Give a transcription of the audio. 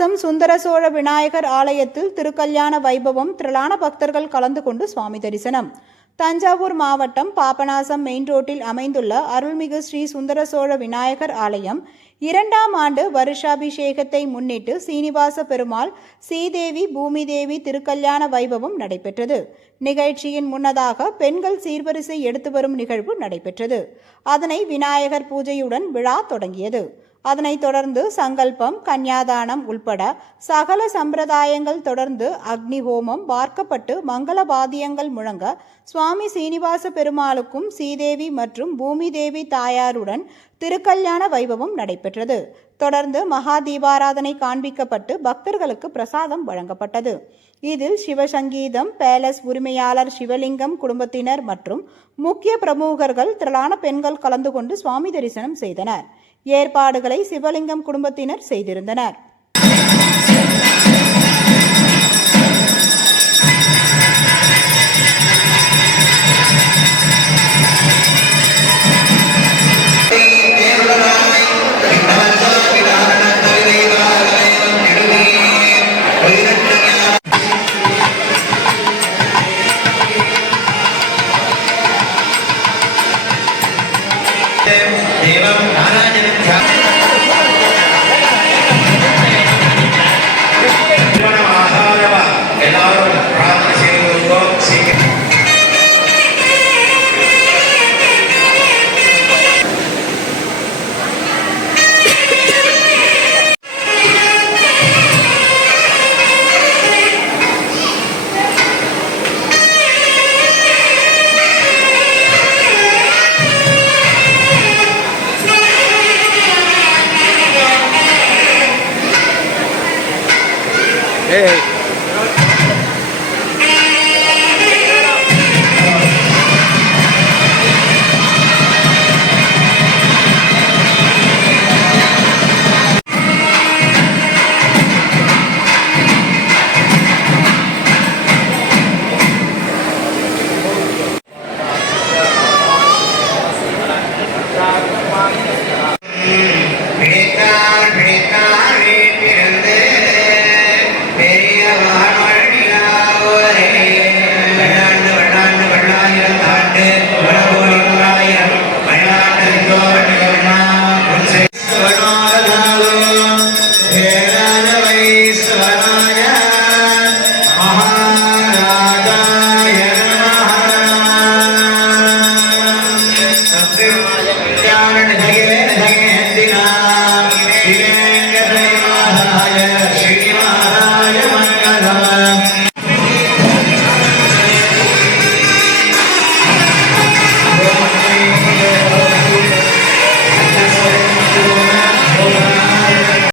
பாபநாசம் சுந்தர சோழ விநாயகர் ஆலயத்தில் திருக்கல்யாண வைபவம். திரளான பக்தர்கள் கலந்து கொண்டு சுவாமி தரிசனம். தஞ்சாவூர் மாவட்டம் பாபநாசம் மெயின் ரோட்டில் அமைந்துள்ள அருள்மிகு ஸ்ரீ சுந்தர சோழ விநாயகர் ஆலயம் 2ஆம் ஆண்டு வருஷாபிஷேகத்தை முன்னிட்டு சீனிவாச பெருமாள், ஸ்ரீதேவி, பூமிதேவி திருக்கல்யாண வைபவம் நடைபெற்றது. நிகழ்ச்சியின் முன்னதாக பெண்கள் சீர்வரிசை எடுத்து வரும் நிகழ்வு நடைபெற்றது. அதனை விநாயகர் பூஜையுடன் விழா தொடங்கியது. அதனைத் தொடர்ந்து சங்கல்பம், கன்னியாதானம் உள்பட சகல சம்பிரதாயங்கள் தொடர்ந்து அக்னி ஹோமம் பார்க்கப்பட்டு மங்கள வாத்தியங்கள் முழங்க சுவாமி சீனிவாச பெருமாளுக்கும் ஸ்ரீதேவி மற்றும் பூமிதேவி தாயாருடன் திருக்கல்யாண வைபவம் நடைபெற்றது. தொடர்ந்து மகா தீபாராதனை காண்பிக்கப்பட்டு பக்தர்களுக்கு பிரசாதம் வழங்கப்பட்டது. இதில் சிவசங்கீதம் பேலஸ் உரிமையாளர் சிவலிங்கம் குடும்பத்தினர் மற்றும் முக்கிய பிரமுகர்கள், திரளான பெண்கள் கலந்து கொண்டு சுவாமி தரிசனம் செய்தனர். ஏற்பாடுகளை சிவலிங்கம் குடும்பத்தினர் செய்திருந்தனர். பிடித்தால் பிடித்தால் பிறந்து பெரியவாள்